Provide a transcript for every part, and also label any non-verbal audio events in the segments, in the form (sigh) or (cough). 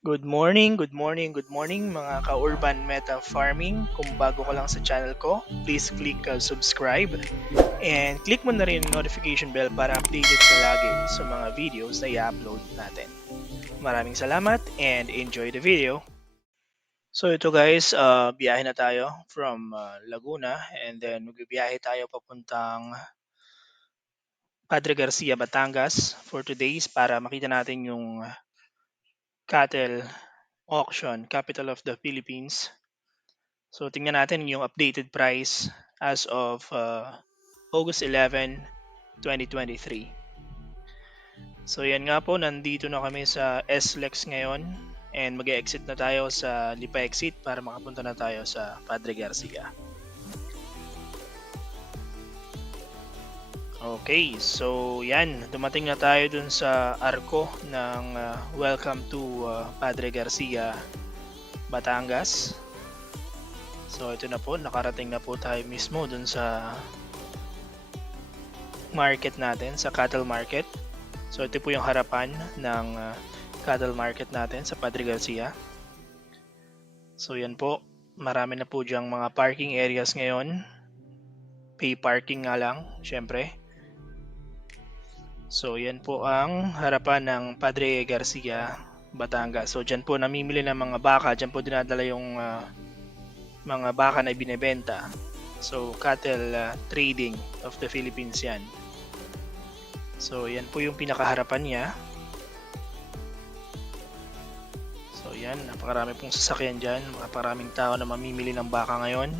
Good morning, good morning, good morning mga ka-urban meta farming. Kung bago ka lang sa channel ko, please click uh, subscribe and click mo na rin yung notification bell para updated ka lagi sa mga videos na i-upload natin. Maraming salamat and enjoy the video. So ito guys, uh, biyahe na tayo from uh, Laguna and then magbibiyahe tayo papuntang Padre Garcia, Batangas for today's para makita natin yung cattle auction, capital of the Philippines. So tingnan natin yung updated price as of uh, August 11, 2023. So yan nga po, nandito na kami sa SLEX ngayon and mag-exit na tayo sa Lipa exit para makapunta na tayo sa Padre Garcia. Okay, so yan, dumating na tayo dun sa arko ng uh, Welcome to uh, Padre Garcia, Batangas. So ito na po, nakarating na po tayo mismo dun sa market natin, sa cattle market. So ito po yung harapan ng uh, cattle market natin sa Padre Garcia. So yan po, marami na po diyang mga parking areas ngayon. Pay parking nga lang, syempre. So yan po ang harapan ng Padre Garcia, Batangas. So dyan po namimili ng mga baka, dyan po dinadala yung uh, mga baka na ibinebenta. So cattle uh, trading of the Philippines yan. So yan po yung pinakaharapan niya. So yan, napakarami pong sasakyan dyan, napakaraming tao na mamimili ng baka ngayon.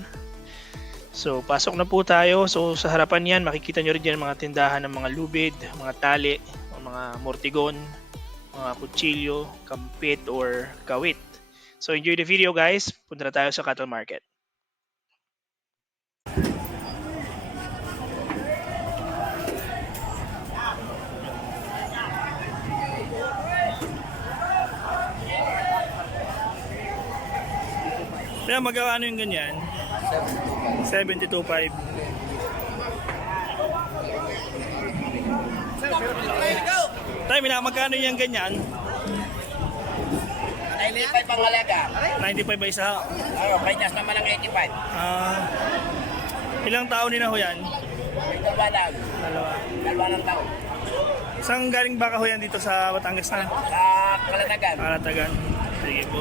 So, pasok na po tayo. So, sa harapan yan, makikita nyo rin dyan mga tindahan ng mga lubid, mga tali, mga mortigon, mga kutsilyo, kampit, or kawit. So, enjoy the video guys. Punta na tayo sa cattle market. Kaya magawa ano yung ganyan? 72.5. Tayo, mina, magkano yung ganyan? 95 ang halaga. 95 ba isa? Ano, kanyas naman ang 85. Ah, ilang taon din na ho yan? Dalawa lang. Dalawa. Dalawa ng taon. Saan galing baka ho yan dito sa Batangas na? Sa Kalatagan. Kalatagan. Sige po.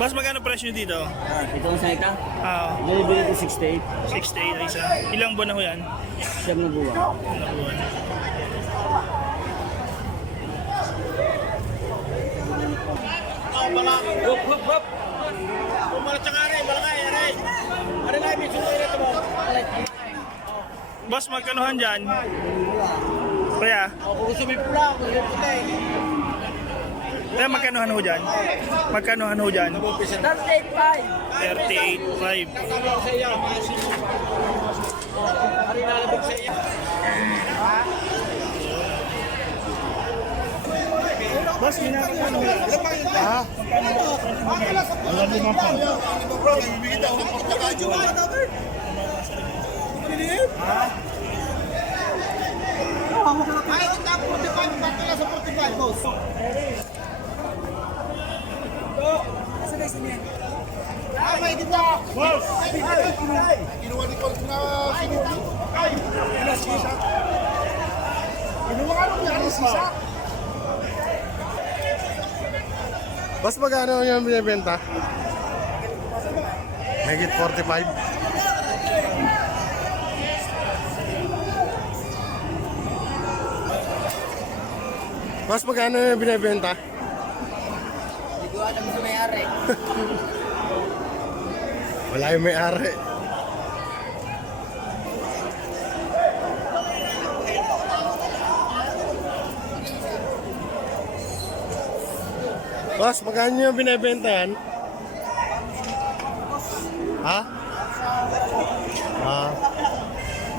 Boss, magkano presyo dito? Ito ang salita. Ah, Delivery ko 68. 68 na isa. Ilang buwan na ho yan? Siyam na buwan. Ilang buwan. Hup, hup, hup. Boss, magkanuhan dyan? Kuya, Ako gusto may pula, ako gusto puti. Kaya magkanuhan ho dyan? Magkanuhan ho dyan? 38.5. 38.5. Ari nalabog sa iya. Boss, minakano ho yan? Ay, kita 45, ba't ka sa 45, boss? Boss, magkano yung binibenta? Megit 45. Boss, magkano yung binibenta? Hindi ko alam sa may-ari. (laughs) Wala yung may-ari. Boss, magkano yung binibenta yan? Ha? Ah,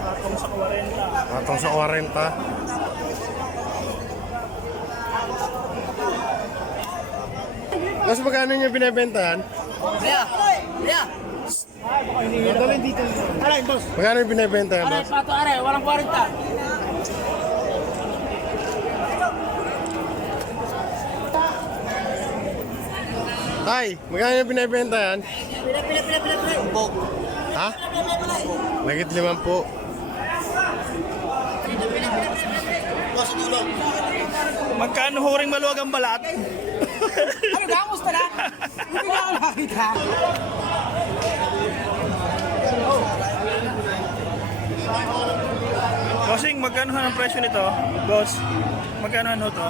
Patong sa 40. patong sa 40. Boss, magkano yung binibenta yan? Kaya, kaya. Magkano yung binibenta yan, boss? pato are, walang 40. Tay, magkano yung binibenta yan? Pila, pila, pila, pila, pila. Bog. Ha? Magit limang po. Magkano huring maluwag ang balat? Ano ba? Gusto na? Hindi nakita. Bossing, magkano ang presyo nito? Boss, magkano ano to?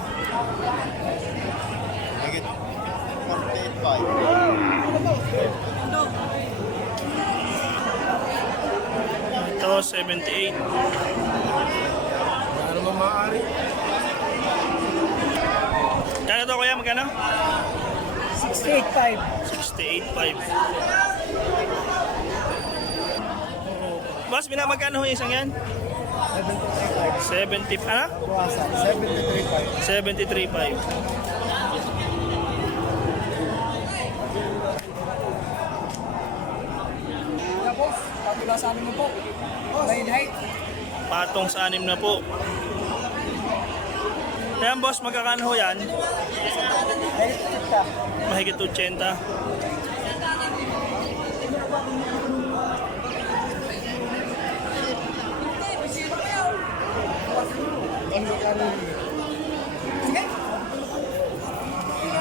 Ito, 78. Ano ba maaari? Kano to kuya? Magkano? 68.5. 68.5. Boss, bina magkano yung isang yan? 70, ano? 73.5. Kaya boss, patulasan mo po. Lain height. Patong sa anim na po. Ayan boss, magkakano ho yan? Mahigit 80.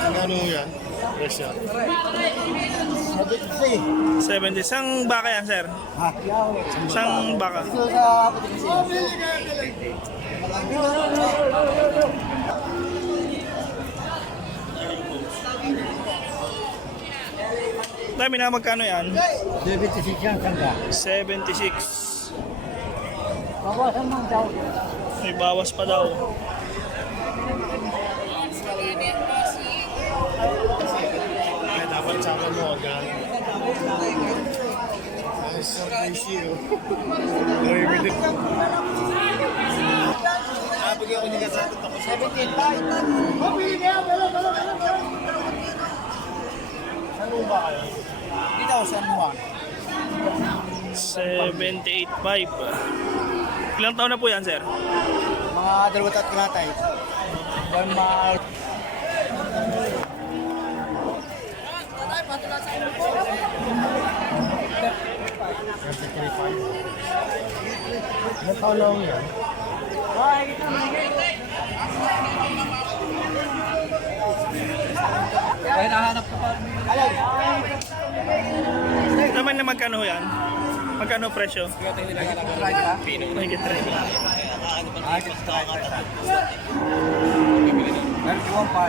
Magkano yan? Presyo. 70. Isang baka yan, sir? Ha? Isang baka. Ito sa apat kasi. Dami na magkano yan? 76 yan, sangka. 76. Bawasan man daw. May bawas pa daw. Ay, dapat sama mo agad. Ay, surprise you. Very minute. Dito, San Juan. 78.5. Ilang taon na po yan, sir? Mga dalawa at kinatay. Buwan mga... Ilang taon lang yan? Kaya nahanap ko pa. Naman na magkano yan? Magkano presyo? Try ka? Mahigit 3. Ah, just try ka. Meron ko pa.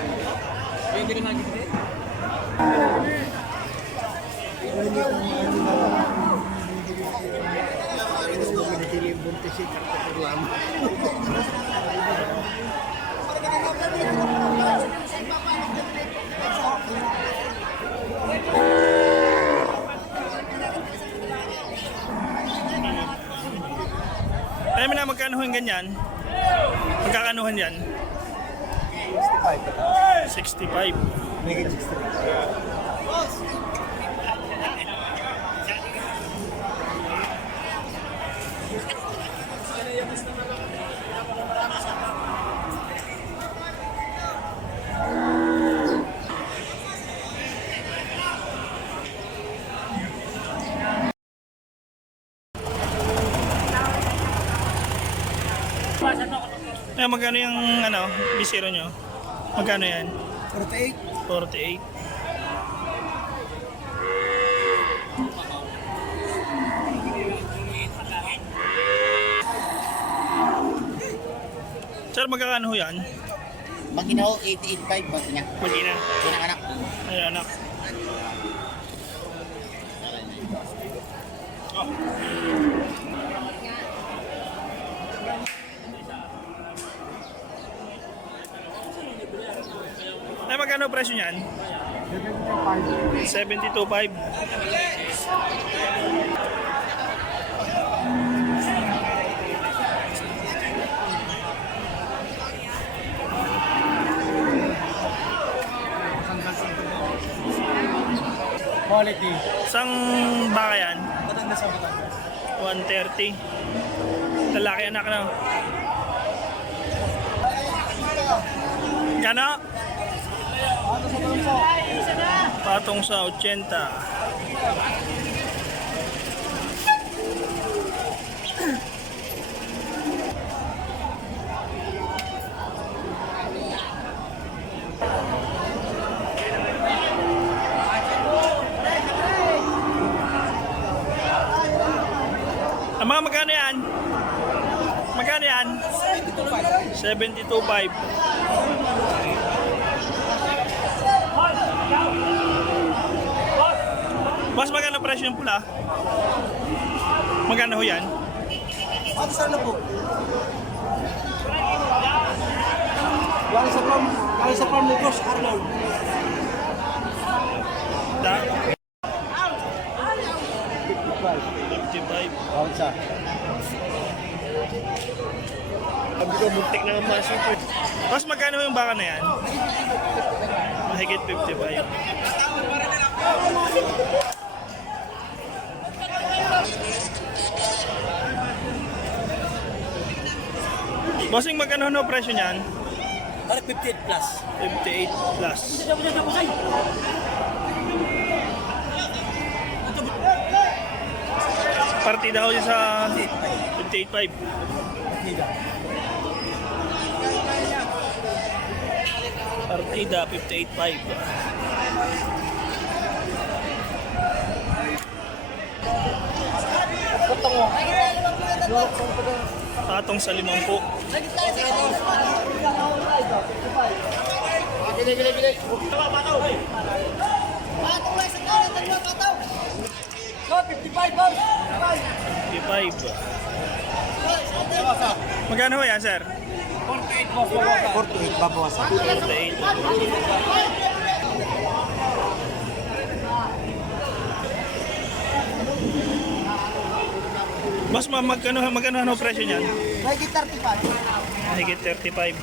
Pwede rin nakikita Alam mo na magkano ho yung ganyan? Magkakanuhan yan? 65. Make it 63. Eh, magkano yung ano, bisiro nyo? Magkano yan? 48. 48. Sir, magkakano ho yan? Pag ginawa 88.5 bago niya. Mag-ina. Yan ang anak. Ay, anak. Ay, magkano presyo niyan? 72.5. Quality. Isang baka yan? Batangas sa Batangas. 130. Lalaki anak na. Kano? Ano sa tanong po? Patong sa 80. Ang mga magkano yan? Magkano yan? 72.5. Boss, magkano presyo yung pula? Magkano ho yan? Ano sa ano po? Galing sa farm, galing sa farm ni Boss Arnold. Da? 55. Bawal sa. Sabi ko, muntik na ang masipot. Boss, magkano yung baka na yan? Mahigit 55. Bossing, magkano no presyo niyan? Ano 58 plus? 58 plus. Partida ko sa 58.5. Partida 58.5. Tatong sa limampu. Go, 55 Boss! 55. Magkano ho yan, sir? 48 Boss, babawasan. 48 babawasan. 48. Mas ma magkano magkano ano presyo niyan? Mahigit 35. Mahigit 35.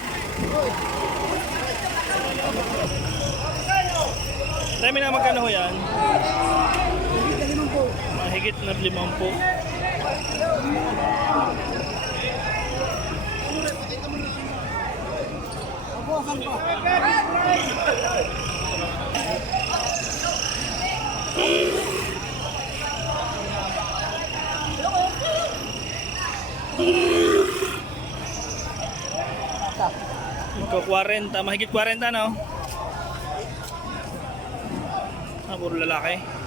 Dami na magkano ho yan? Mahigit na 50. Babawasan pa. Ito 40, mahigit 40 no? Ah, puro lalaki.